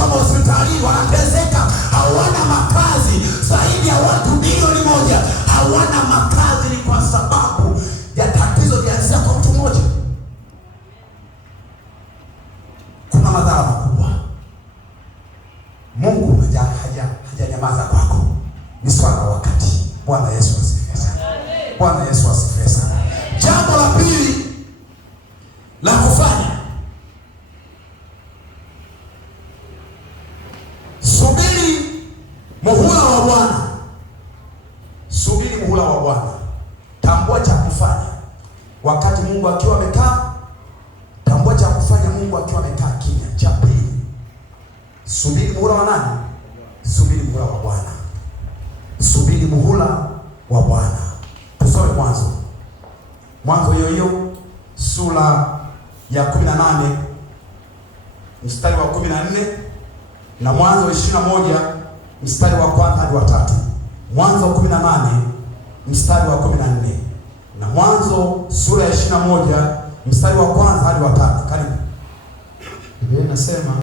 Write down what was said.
wamegoma hospitalini, wanateseka, hawana makazi. Zaidi ya watu milioni 1 hawana makazi. Ni kwa sababu ya tatizo lianzia kwa mtu mmoja. Kuna madhara makubwa. Mungu hajanyamaza kwako. Ni swala la wakati. Bwana Yesu asifiwe sana. Bwana Yesu asifiwe sana. Jambo la pili la kufanya, subiri muhula wa Bwana. Subiri muhula wa Bwana. Tambua cha kufanya wakati Mungu akiwa amekaa. Tambua cha kufanya Mungu akiwa amekaa kimya. Cha pili, subiri muhula wa nani? Subiri muhula wa Bwana. Subiri muhula wa Bwana. Tusome Mwanzo hiyo sura ya 18 mstari wa 14 na Mwanzo 21 mstari wa 1 hadi wa 3. Mwanzo 18 mstari wa 14 na Mwanzo sura ya 21 mstari wa 1 hadi wa 3. Karibu. Biblia inasema